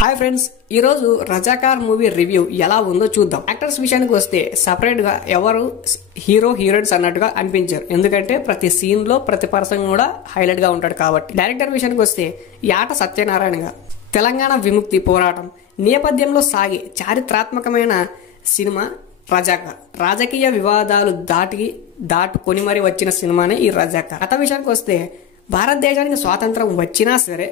Hi friends, ఈ రోజు Razakar movie review ఎలా ఉందో చూద్దాం. యాక్టర్స్ విషయానికి వస్తే సపరేట్ గా ఎవరు హీరో హీరోయిన్స్ అన్నట్టుగా అనిపించారు. ఎందుకంటే ప్రతి సీన్ లో ప్రతి పర్సన్ కూడా హైలైట్ గా ఉంటాడు కాబట్టి. డైరెక్టర్ విషయానికి వస్తే యాట సత్యనారాయణగా తెలంగాణ విముక్తి పోరాటం నేపథ్యంలో సాగే చారిత్రాత్మకమైన సినిమా రజాకార్. రాజకీయ వివాదాలు దాటుకొని మరి వచ్చిన సినిమానే ఈ రజాకార్. కథ విషయానికి వస్తే భారతదేశానికి స్వాతంత్రం వచ్చినా సరే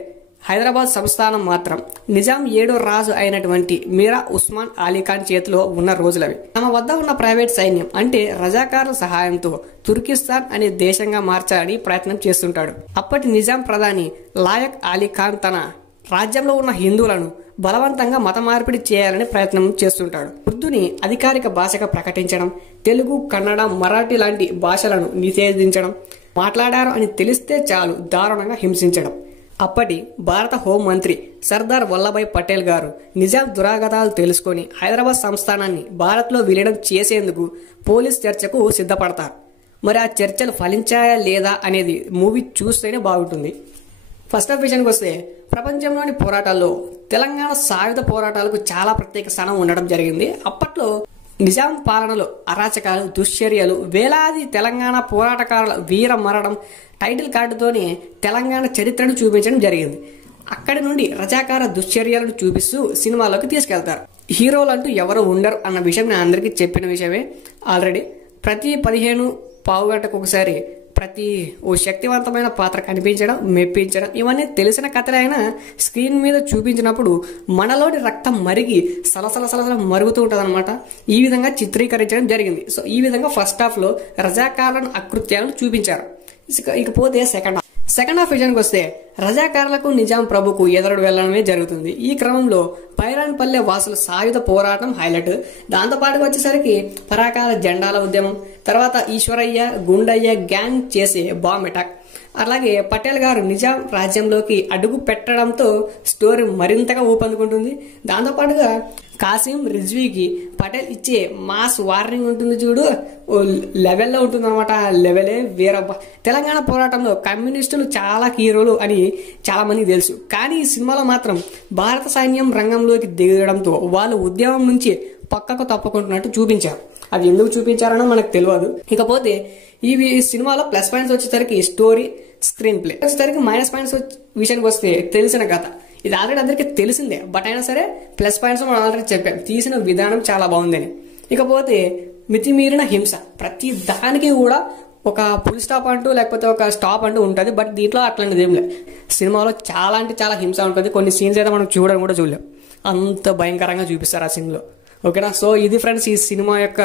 హైదరాబాద్ సంస్థానం మాత్రం నిజాం 7వ రాజు అయినటువంటి మీరా ఉస్మాన్ అలీఖాన్ చేతిలో ఉన్న రోజులవి. తమ వద్ద ఉన్న ప్రైవేట్ సైన్యం అంటే రజాకార్ల సహాయంతో తుర్కిస్తాన్ అనే దేశంగా మార్చాలని ప్రయత్నం చేస్తుంటాడు. అప్పటి నిజాం ప్రధాని లాయక్ అలీఖాన్ తన రాజ్యంలో ఉన్న హిందువులను బలవంతంగా మత మార్పిడి చేయాలని ప్రయత్నం చేస్తుంటాడు. ఉర్దూని అధికారిక భాషగా ప్రకటించడం, తెలుగు, కన్నడ, మరాఠీ లాంటి భాషలను నిషేధించడం, మాట్లాడారు అని తెలిస్తే చాలు దారుణంగా హింసించడం. అప్పటి భారత హోంమంత్రి సర్దార్ వల్లభాయ్ పటేల్ గారు నిజాం దురాగతాలు తెలుసుకొని హైదరాబాద్ సంస్థానాన్ని భారత్లో విలీనం చేసేందుకు పోలీస్ చర్చకు సిద్ధపడతారు. మరి ఆ చర్చలు ఫలించాయా లేదా అనేది మూవీ చూస్తేనే బాగుంటుంది. ఫస్ట్ ఆఫ్ విషయానికి వస్తే ప్రపంచంలోని పోరాటాల్లో తెలంగాణ సాయుధ పోరాటాలకు చాలా ప్రత్యేక స్థానం ఉండడం జరిగింది. అప్పట్లో నిజాం పాలనలో అరాచకాలు, దుశ్చర్యలు, వేలాది తెలంగాణ పోరాటకారుల వీర మరణం టైటిల్ కార్డుతోనే తెలంగాణ చరిత్రను చూపించడం జరిగింది. అక్కడి నుండి రజాకార దుశ్చర్యలను చూపిస్తూ సినిమాలోకి తీసుకెళ్తారు. హీరోలు అంటూ ఎవరు ఉండరు అన్న విషయం నేను అందరికీ చెప్పిన విషయమే ఆల్రెడీ. ప్రతి 15 పావు గంటకు ఒకసారి ప్రతి ఓ శక్తివంతమైన పాత్ర కనిపించడం, మెప్పించడం ఇవన్నీ తెలిసిన కథలే అయినా స్క్రీన్ మీద చూపించినప్పుడు మనలోని రక్తం మరిగి సలసల మరుగుతూ ఉంటుంది అనమాట. ఈ విధంగా చిత్రీకరించడం జరిగింది. సో ఈ విధంగా ఫస్ట్ హాఫ్ లో రజాకారులను అకృత్యాలను చూపించారు. ఇకపోతే సెకండ్ హాఫ్ విషయానికి వస్తే రజాకారులకు నిజాం ప్రభుకు ఎదురు వెళ్లడమే జరుగుతుంది. ఈ క్రమంలో పైరాన్పల్లె వాసుల సాయుధ పోరాటం హైలైట్. దాంతో పాటుగా వచ్చేసరికి పరాకాల జెండాల ఉద్యమం, తర్వాత ఈశ్వరయ్య, గుండయ్య గ్యాంగ్ చేసే బాంబ్ అటాక్, అలాగే పటేల్ గారు నిజాం రాజ్యంలోకి అడుగు పెట్టడంతో స్టోరీ మరింతగా ఊపందుకుంటుంది. దాంతో పాటుగా కాసిం రిజ్వీకి పటేల్ ఇచ్చే మాస్ వార్నింగ్ ఉంటుంది చూడు, ఓ లెవెల్లో ఉంటుంది అనమాట. లెవెలే వేరబ్బా. తెలంగాణ పోరాటంలో కమ్యూనిస్టులు చాలా హీరోలు అని చాలా మందికి తెలుసు. కానీ ఈ సినిమాలో మాత్రం భారత సైన్యం రంగంలోకి దిగడంతో వాళ్ళు ఉద్యమం నుంచి పక్కకు తప్పుకుంటున్నట్టు చూపించారు. అది ఎందుకు చూపించారనో మనకు తెలియదు. ఇకపోతే ఈ సినిమాలో ప్లస్ పాయింట్స్ వచ్చేసరికి స్టోరీ, స్క్రీన్ ప్లే. వచ్చేసరికి మైనస్ పాయింట్స్ విషయానికి వస్తే తెలిసిన కథ. ఇది ఆల్రెడీ అందరికీ తెలిసిందే, బట్ అయినా సరే ప్లస్ పాయింట్స్ మనం ఆల్రెడీ చెప్పాం. తీసిన విధానం చాలా బాగుందని. ఇకపోతే మితిమీరిన హింస. ప్రతి దానికి కూడా ఒక ఫుల్ స్టాప్ అంటూ లేకపోతే ఒక స్టాప్ అంటూ ఉంటుంది. బట్ దీంట్లో అట్లాంటిది ఏం లేదు. సినిమాలో చాలా అంటే చాలా హింస ఉంటుంది. కొన్ని సీన్స్ అయితే మనం చూడడం కూడా చూడలేం, అంత భయంకరంగా చూపిస్తారు ఆ సీన్లో. ఓకేనా? సో ఇది ఫ్రెండ్స్ ఈ సినిమా యొక్క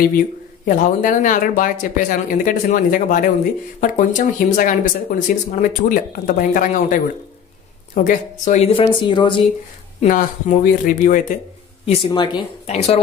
రివ్యూ. ఎలా ఉందని నేను ఆల్రెడీ బాగా చెప్పేశాను. ఎందుకంటే సినిమా నిజంగా బాగానే ఉంది, బట్ కొంచెం హింసగా అనిపిస్తుంది. కొన్ని సీన్స్ మనమే చూడలేం, అంత భయంకరంగా ఉంటాయి కూడా. ఓకే, సో ఇది ఫ్రెండ్స్ ఈ రోజు నా మూవీ రివ్యూ అయితే ఈ సినిమాకి. Thanks for watching.